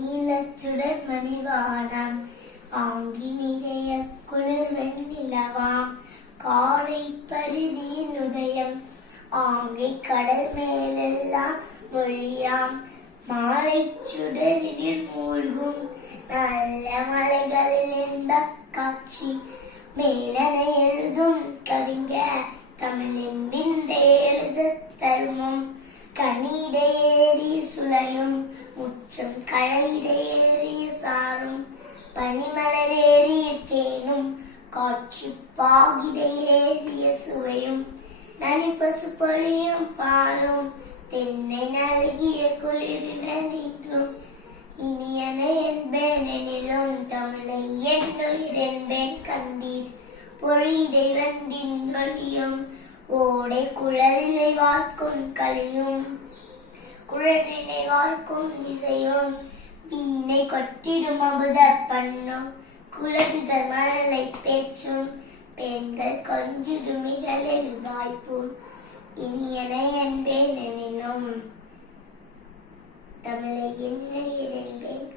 நீலச்சுடர் மணிவானம் ஆங்கி நிறைய குளிர் வெண்ணிலவாம் காரை பரிதியின் உதயம் ஆங்கை கடல் மேலெல்லாம் மொழியாம் மாலை சுடரினில் மூழ்கும் நல்ல மலைகளில் இன்பக் காட்சி மேலனை எழுதும் கவிஞர் தமிழின் விந்தை எழுத தருமம் கனிடையேறி சுளையும் முற்றும் களையிடையேறிய சாரும் பனிமலரேறிய தேனும் காட்சி பாகிடையேறிய சுவையும் நனிப்பசு பொழியும் பாலும் தென்னை நல்கிய குளிரின நீரும் இனியன என்பேன் எனிலும் தமிழை என்னுயிர் என்பேன் கண்டீர் பொழிடை வண்டின் ஒளியும் ஓடை குழலிலை வாய்க்கும் கலியும் குழலினை வாய்க்கும் இசையும் வீணை கொட்டிடும் அமுத பண்ணும் குலகுகள் மழலை பேச்சும் பெண்கள் கொஞ்சிடும் இதழில் வாய்ப்பும் இனியன என்பேன் எனினும் தமிழை என்னுயிர் என்பேன்